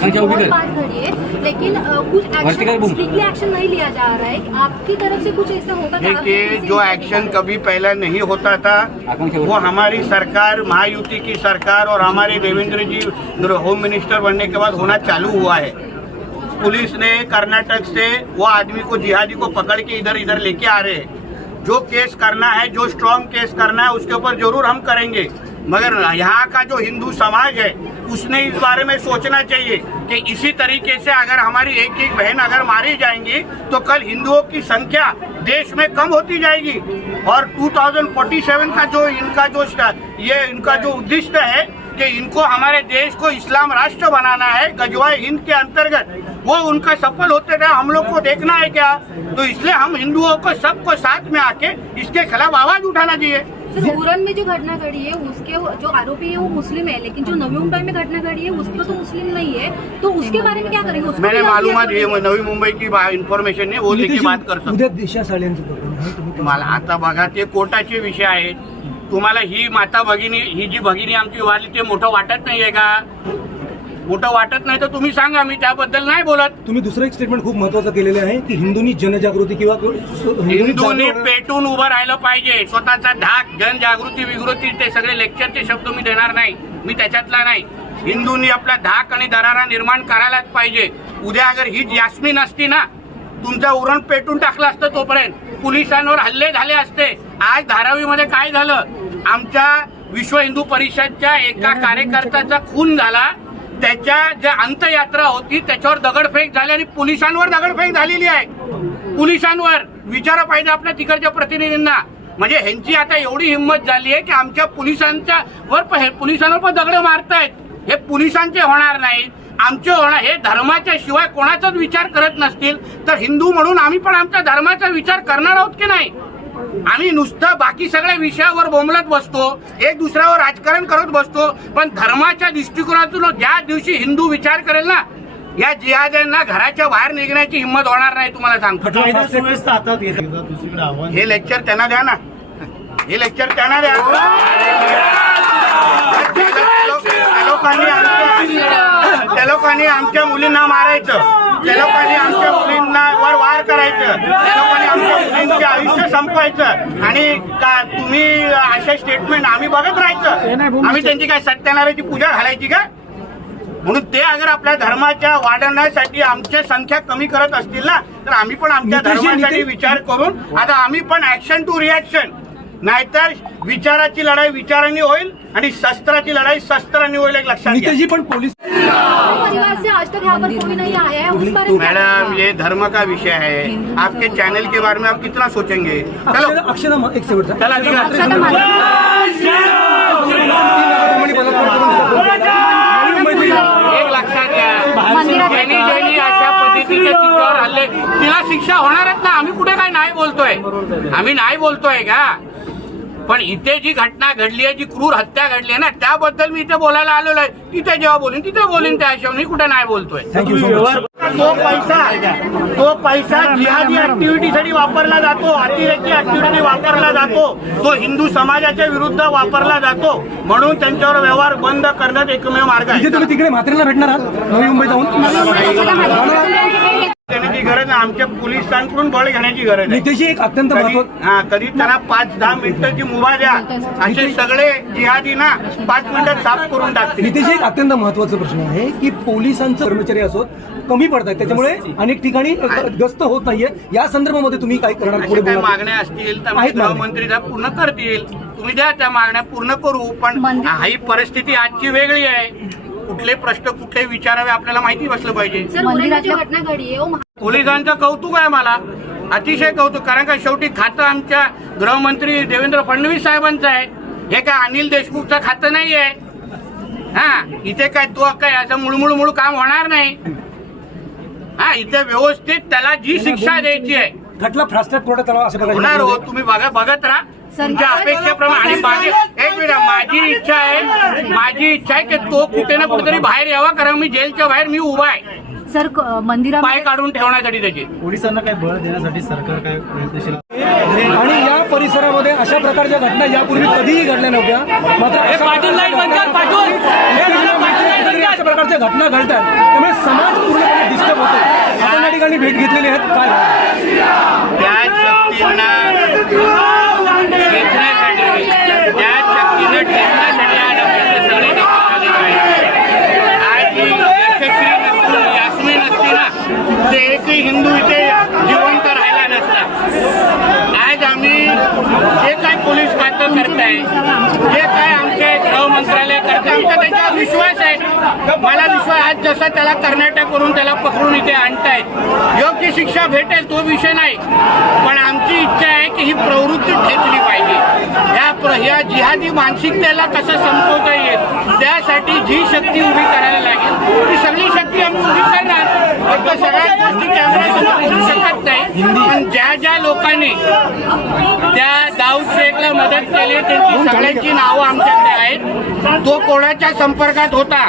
बात घड़ी है लेकिन कुछ एक्शन स्ट्रिक्टली एक्शन नहीं लिया जा रहा है। आपकी तरफ़ से कुछ ऐसा होगा कि देखिए जो एक्शन कभी पहले नहीं होता था वो हमारी सरकार महायुति की सरकार और हमारे देवेंद्र जी होम मिनिस्टर बनने के बाद होना चालू हुआ है। पुलिस ने कर्नाटक से वो आदमी को जिहादी को पकड़ के इधर इधर लेके आ रहे हैं। जो केस करना है जो स्ट्रॉन्ग केस करना है उसके ऊपर ज़रूर हम करेंगे। मगर यहाँ का जो हिंदू समाज है, उसने इस बारे में सोचना चाहिए कि इसी तरीके से अगर हमारी एक एक बहन अगर मारी जाएँगी तो कल हिंदुओं की संख्या देश में कम होती जाएगी। और 2047 का जो इनका जो ये इनका जो उद्दिष्ट है कि इनको हमारे देश को इस्लाम राष्ट्र बनाना है, गजवाए हिंद के अंतर्गत, वो उनका सफल होते रहे, हम लोग को देखना है क्या? तो इसलिए हम हिंदुओं को सबको साथ में आके इसके खिलाफ आवाज़ उठाना चाहिए। उरन में जो घटना घड़ी है उसके जो आरोपी है वो मुस्लिम है लेकिन जो नवी मुंबई में घटना घड़ी है उसको तो मुस्लिम नहीं है। तो उसके बारे में क्या करेंगे? उसको मैंने मालूमात? नवी मुंबई की इन्फॉर्मेशन आहे वो लेखी बात कर सकतो उद्या दिशा साळ्यांचं प्रकरण आहे तुम्ही मला आता बघा ते कोर्टाचे विषय आहेत. तुम्हाला ही माता भगिनी ही जी भगिनी आमची वारली ते मोठं वाटत नाहीये का? मोठं वाटत नाही तर तुम्ही सांगा मी त्याबद्दल नाही बोलत. तुम्ही दुसरं एक स्टेटमेंट खूप महत्वाचं केलेलं आहे की हिंदूंनी जनजागृती किंवा हिंदूंनी पेटून उभं राहिलं पाहिजे. स्वतःचा धाक जनजागृती विगृती ते सगळे लेक्चरचे शब्द मी देणार नाही. मी त्याच्यातला नाही. हिंदूंनी आपला धाक आणि दरारा निर्माण करायलाच पाहिजे. उद्या अगर ही यास्मी नसती ना तुमचं उरण पेटून टाकलं असतं तोपर्यंत. पोलिसांवर हल्ले झाले असते. आज धारावीमध्ये काय झालं? आमच्या विश्व हिंदू परिषदच्या एका कार्यकर्त्याचा खून झाला. त्याच्या ज्या अंत्ययात्रा होती त्याच्यावर दगडफेक झाली आणि पोलिसांवर दगडफेक झालेली आहे. पोलिसांवर विचारा पाहिजे आपल्या तिकडच्या प्रतिनिधींना. म्हणजे ह्यांची आता एवढी हिंमत झाली आहे की आमच्या पोलिसांच्या वर हे पोलिसांवर पण दगड मारतायत. हे पोलिसांचे होणार नाही. आमचे होणार हे धर्माच्या शिवाय कोणाचाच विचार करत नसतील. तर हिंदू म्हणून आम्ही पण आमच्या धर्माचा विचार करणार आहोत की नाही? आम्ही नुसतं बाकी सगळ्या विषयावर बोंबलत बसतो एक दुसऱ्यावर राजकारण करत बसतो पण धर्माच्या दृष्टिकोनातून ज्या दिवशी हिंदू विचार करेल ना या जिहाद्यांना घराच्या बाहेर निघण्याची हिंमत होणार नाही तुम्हाला सांगतो. हे लेक्चर त्यांना द्या ना. हे लेक्चर त्यांना द्या. त्या लोकांनी आमच्या त्या लोकांनी आमच्या मुलींना मारायचं. त्या लोकांनी आमच्या मुलींना वर वार करायचं त्या लोकांनी आमच्या मुलींचे आयुष्य संपवायचं आणि का तुम्ही अशा स्टेटमेंट आम्ही बघत राहायचं. आम्ही त्यांची काय सत्यानारायणची पूजा घालायची का? म्हणून ते अगर आपल्या धर्माच्या वाढवण्यासाठी आमची संख्या कमी करत असतील ना तर आम्ही पण आमच्या धर्मासाठी विचार करून आता आम्ही पण ऍक्शन टू रिॲक्शन नाहीतर विचाराची लढाई विचारांनी होईल आणि शस्त्राची लढाई शस्त्रांनी होईल एक लक्षात घ्या. पण पोलीस परिवार से आज तक यहाँ पर कोई नहीं आया उस बारे में क्या मैडम कहना? ये धर्म का विषय है आपके चैनल के बारे में आप कितना सोचेंगे? चलो. अक्षदा अक्षदा एक लक्षात घ्या. तिला शिक्षा होणारच ना. आम्ही कुठे काय नाही बोलतोय? आम्ही नाही बोलतोय का? पण इथे जी घटना घडली आहे जी क्रूर हत्या घडली आहे ना त्याबद्दल मी इथे बोलायला आलेलो आहे. तिथे जेव्हा बोलीन तिथे बोलीन त्या हिशोबाने. मी कुठे नाही बोलतोय. तो पैसा तो पैसा जिहादी ऍक्टिव्हिटीसाठी वापरला जातो अतिरेकी ऍक्टिव्हिटी वापरला जातो. तो हिंदू समाजाच्या विरुद्ध वापरला जातो. म्हणून त्यांच्यावर व्यवहार बंद करण्यात एकमेव मार्ग आहे. तुम्ही तिकडे म्हात्रेला भेटणार आहात? नवी मुंबई जाऊन. देण्याची गरज नाही. आमच्या पोलिसांकडून बळ घेण्याची गरज आहे नितेशजी एक अत्यंत कधी महत्वाचं हा कधी त्यांना पाच दहा मिनिटाची मुभा द्या असे सगळे जिहादी ना पाच मिनिटात साफ करून टाकतील. नितेशजी एक अत्यंत महत्त्वाचा प्रश्न आहे की पोलिसांचं कर्मचारी असोत कमी पडत आहेत त्याच्यामुळे अनेक ठिकाणी गस्त होत नाहीये. या संदर्भामध्ये तुम्ही काय करणार? पुढे अशा काही बोलणार? मागण्या असतील तर आहेत मागण्या. गृहमंत्री त्या पूर्ण करतील. तुम्ही द्या त्या मागण्या पूर्ण करू. पण मंदिर- ही परिस्थिती आजची वेगळी आहे. कुठले प्रश्न कुठले विचारावे आपल्याला माहिती बसलं पाहिजे. सर घटना घड़ी पोलिसांचं कौतुक आहे मला. अतिशय कौतुक कारण का शेवटी खातं आमच्या गृहमंत्री देवेंद्र फडणवीस साहेबांचं आहे. हे काय अनिल देशमुखचं खातं नाही आहे हा इथे काय तो काय असं मुळमुळ मुळ काम होणार नाही? हा इथे व्यवस्थित त्याला जी शिक्षा द्यायची आहे. खटला फास्ट ट्रॅक कोर्टात आला अशा होणार हो तुम्ही बघा बघत राहा. तुमच्या अपेक्षेप्रमाणे आणि माझी एक मिनिट माझी इच्छा आहे माझी इच्छा आहे की तो कुठे ना कुठेतरी बाहेर यावा कारण मी जेलच्या बाहेर मी उभा आहे. सर क- मंदिरा पाय काढून ठेवण्यासाठी त्याची. पोलिसांना काय बळ देण्यासाठी सरकार काय प्रयत्नशील? आणि या परिसरामध्ये अशा प्रकारच्या घटना यापूर्वी कधीही घडल्या नव्हत्या. मात्र अशा प्रकारच्या घटना- अशा प्रकारच्या घटना घडतात. त्यामुळे समाज पूर्णपणे डिस्टर्ब होतो. आपण या ठिकाणी भेट घेतलेली आहेत. काय? त्या शक्तींना खेचण्यासाठी त्या शक्तीनं ठेचण्यासाठी आज आपल्याला सगळे देखील आलेलो आहे आज ही यशस्वी नसती यास्मी नसती ना ते एकही हिंदू इथे जिवंत राहिला नसता आज आम्ही जे काय पोलीस खातं करताय जे काय आमचे गृह मंत्रालय करताय आमचा त्याच्यावर विश्वास आहे. मला विश्वास आज जसा त्याला कर्नाटकवरून त्याला पकडून इथे आणतायत योग्य शिक्षा भेटेल तो विषय नाही. पण आमची इच्छा आहे की ही प्रवृत्ती ठेचली पाहिजे. या प्र जिहादी मानसिकतेला कसं संपवता येईल त्यासाठी जी शक्ती उभी करायला लागेल ती सगळी शक्ती आम्ही उभी करणार. फक्त सगळ्या गोष्टी कॅमेऱ्यासमोर शकत नाही पण ज्या ज्या लोकांनी त्या दाऊद शेखला मदत केली त्यांची सगळ्यांची नावं आमच्याकडे आहेत. तो कोणाच्या संपर्कात होता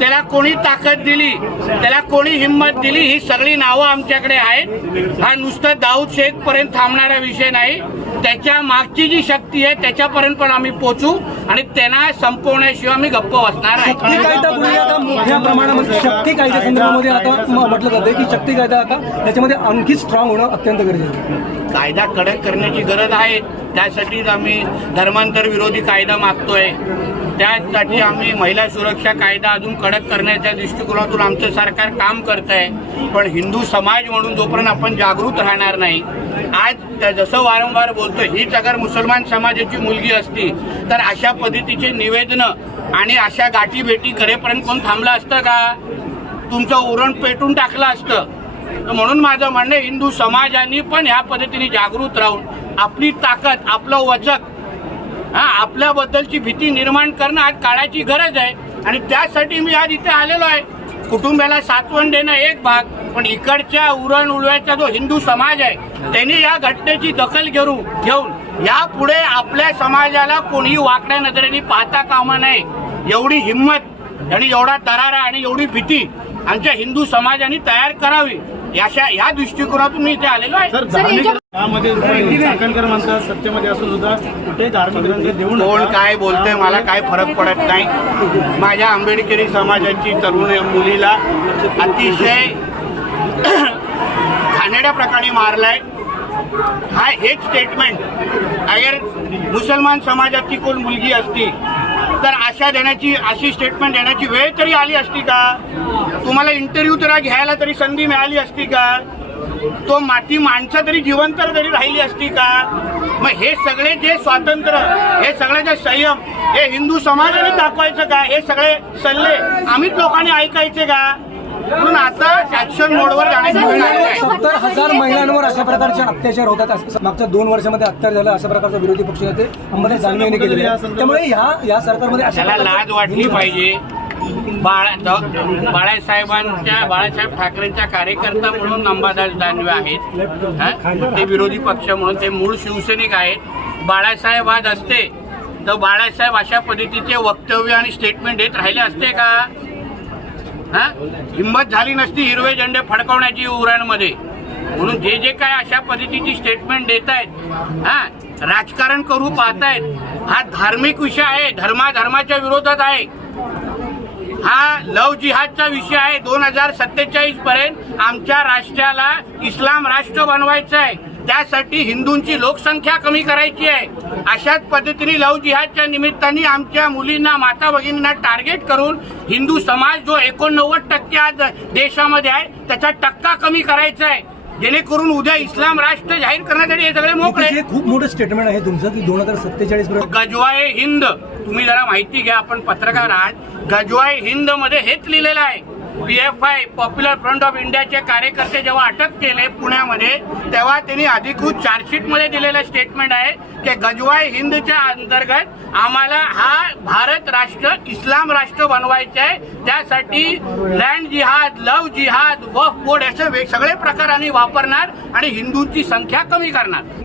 त्याला कोणी ताकद दिली त्याला कोणी हिंमत दिली ही सगळी नावं आमच्याकडे आहेत. हा नुसतं दाऊद शेख पर्यंत थांबणारा विषय नाही. त्याच्या मागची जी शक्ती आहे त्याच्यापर्यंत पण आम्ही पोचू आणि त्यांना संपवण्याशिवाय आम्ही गप्प बसणार शक्ती कायदा पुढे आता मोठ्या प्रमाणामध्ये. शक्ती कायद्या संदर्भामध्ये आता म- म्हटलं जाते की शक्ती कायदा आता त्याच्यामध्ये आणखी स्ट्रॉंग होणं अत्यंत गरजेचं आहे. कायदा कडक करण्याची गरज आहे. त्यासाठीच आम्ही धर्मांतर विरोधी कायदा मागतोय. त्यासाठी आम्ही महिला सुरक्षा कायदा अजून कडक करण्याच्या दृष्टिकोनातून आमचं सरकार काम करत आहे पण हिंदू समाज म्हणून जोपर्यंत आपण जागृत राहणार नाही आज त्या- जसं वारंवार बोलतो हीच अगर मुसलमान समाजाची मुलगी असती तर अशा पद्धतीचे निवेदनं आणि अशा गाठी भेटी करेपर्यंत कोण थांबलं असतं का? तुमचं उरण पेटून टाकलं असतं. तर म्हणून माझं म्हणणं आहे, हिंदू समाजाने पण ह्या पद्धतीने जागृत राहून आपली ताकद आपलं वचक हा आपल्याबद्दलची भीती निर्माण करणं आज काळाची गरज आहे. आणि त्यासाठी मी आज इथे आलेलो आहे. कुटुंबाला सातवण देणं एक भाग पण इकडच्या उरण उलव्याचा जो हिंदू समाज आहे त्यांनी या घटनेची दखल घेऊ घेऊन यापुढे आपल्या समाजाला कोणीही वाकड्या नजरेने पाहता कामा नये. एवढी हिंमत आणि एवढा दरारा आणि एवढी भीती आमच्या हिंदू समाजाने तयार करावी. याच्या या दृष्टिकोनातून मी इथे आलेलो आहे. म्हणतात सत्तेमध्ये असून सुद्धा कुठे धार्मिक ग्रंथ देऊ नका. कोण काय बोलतंय मला काय फरक पडत नाही. माझ्या आंबेडकरी समाजाची तरुण मुलीला अतिशय घाणेड्या प्रकारे मारलाय. हा हेच स्टेटमेंट अगर मुसलमान समाजाची कोण मुलगी असती तर आशा देण्याची अशी स्टेटमेंट देण्याची वेळ तरी आली असती का? तुम्हाला इंटरव्ह्यू तर घ्यायला तरी संधी मिळाली असती का? तो माती माणसं तरी जिवंत तरी राहिली असती का? मग हे सगळे जे स्वातंत्र्य हे सगळे जे संयम हे हिंदू समाजाने दाखवायचं का? हे सगळे सल्ले आम्हीच लोकांनी ऐकायचे का? म्हणून आता ऍक्शन मोडवर जाण्याची वेळ आली आहे सत्तर हजार महिलांवर अशा प्रकारचे अत्याचार होतात असं मागच्या दोन वर्षामध्ये अत्याचार झाला अशा प्रकारचा विरोधी पक्षनेते अंबादास दानवे यांनी केलेले आहे. त्यामुळे ह्या या सरकारमध्ये अशा त्याला प्रकारचं- लाज वाटली पाहिजे. बाळा द- बाळासाहेबांच्या बाळासाहेब ठाकरेंच्या कार्यकर्ता म्हणून अंबादास दानवे आहेत. हा? ते विरोधी पक्ष म्हणून ते मूळ शिवसैनिक आहेत. बाळासाहेब आज असते. तर बाळासाहेब अशा पद्धतीचे वक्तव्य आणि स्टेटमेंट देत राहिले असते का? हा? हिंमत झाली नसती हिरवे झेंडे फडकवण्याची उरणमध्ये. म्हणून जे जे काय अशा पद्धतीची स्टेटमेंट देत आहेत हा? राजकारण करू पाहतायत हा धार्मिक विषय आहे धर्माधर्माच्या विरोधात आहे. हा लव जिहादचा विषय आहे. दोन हजार सत्तेचाळीस पर्यंत आमच्या राष्ट्राला इस्लाम राष्ट्र बनवायचं आहे. त्यासाठी हिंदूंची लोकसंख्या कमी करायची आहे. अशाच पद्धतीने लव जिहादच्या निमित्ताने आमच्या मुलींना माता भगिनींना टार्गेट करून हिंदू समाज जो एकोणनव्वद टक्के आज देशामध्ये आहे त्याचा टक्का कमी करायचा आहे. जेणेकरून उद्या इस्लाम राष्ट्र जाहीर करण्यासाठी हे सगळे मोकळे हे खूप मोठं स्टेटमेंट आहे तुमचं की दोन हजार सत्तेचाळीस गजवाए हिंद. तुम्ही जरा माहिती घ्या आपण पत्रकार आहात. गजवाए हिंदमध्ये हेच लिहिलेलं आहे. P F I popular front of इंडियाचे कार्यकर्ते जेव्हा अटक केले पुण्यामध्ये तेव्हा त्यांनी अधिकृत चार्जशीटमध्ये दिलेलं स्टेटमेंट आहे की गजवाय हिंदच्या अंतर्गत आम्हाला हा भारत राष्ट्र इस्लाम राष्ट्र बनवायचं आहे. त्यासाठी लँड जिहाद लव जिहाद वफ बोर्ड असे वेग- सगळे प्रकार आम्ही वापरणार आणि हिंदूंची संख्या कमी करणार.